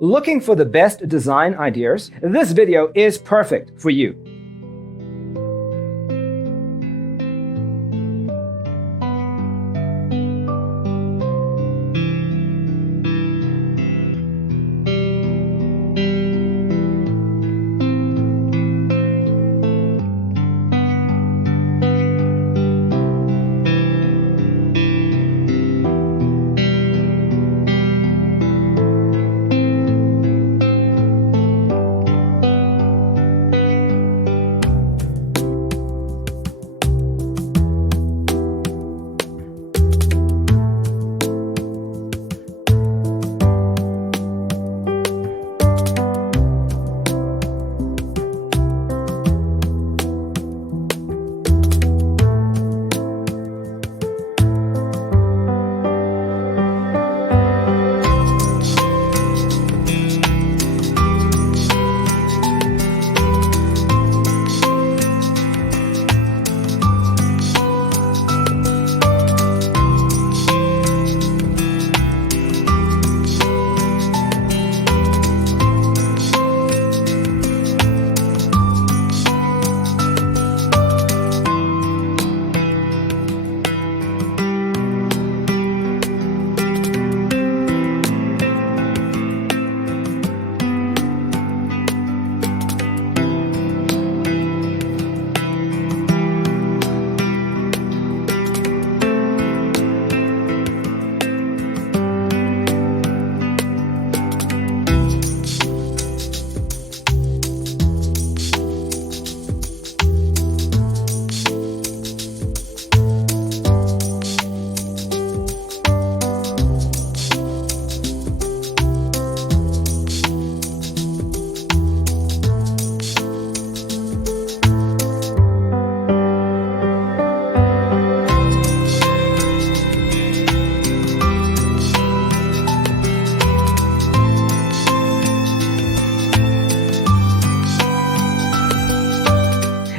Looking for the best design ideas? This video is perfect for you.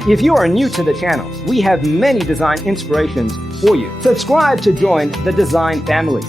If you are new to the channel, we have many design inspirations for you. Subscribe to join the design family.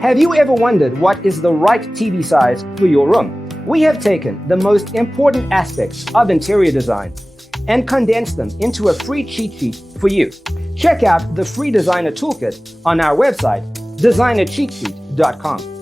Have you ever wondered what is the right TV size for your room? We have taken the most important aspects of interior design and condensed them into a free cheat sheet for you. Check out the free designer toolkit on our website, designercheatsheet.com.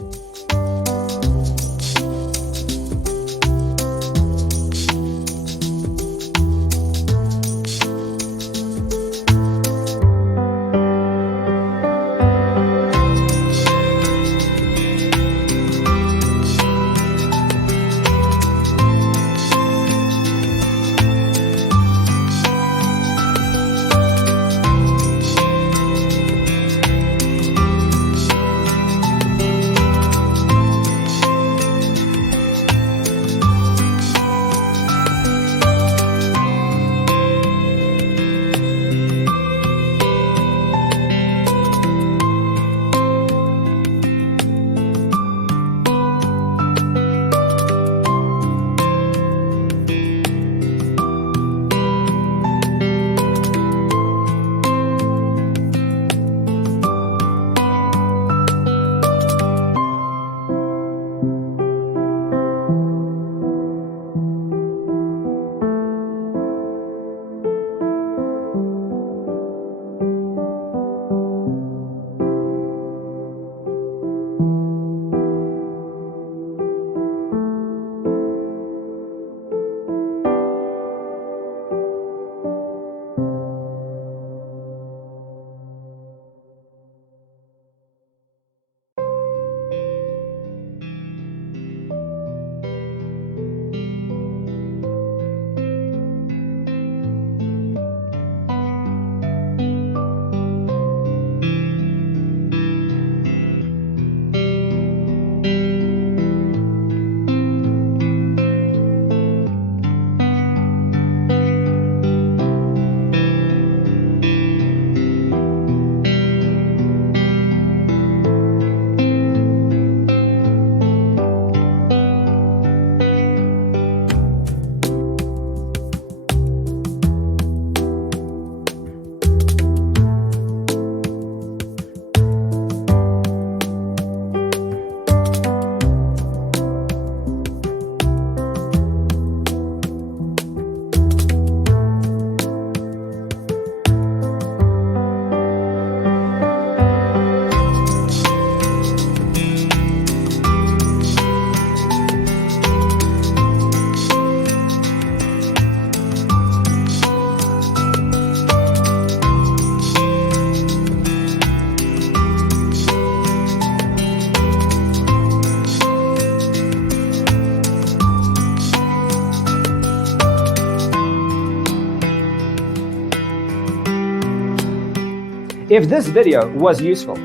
If this video was useful,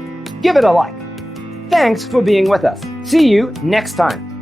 give it a like. Thanks for being with us. See you next time.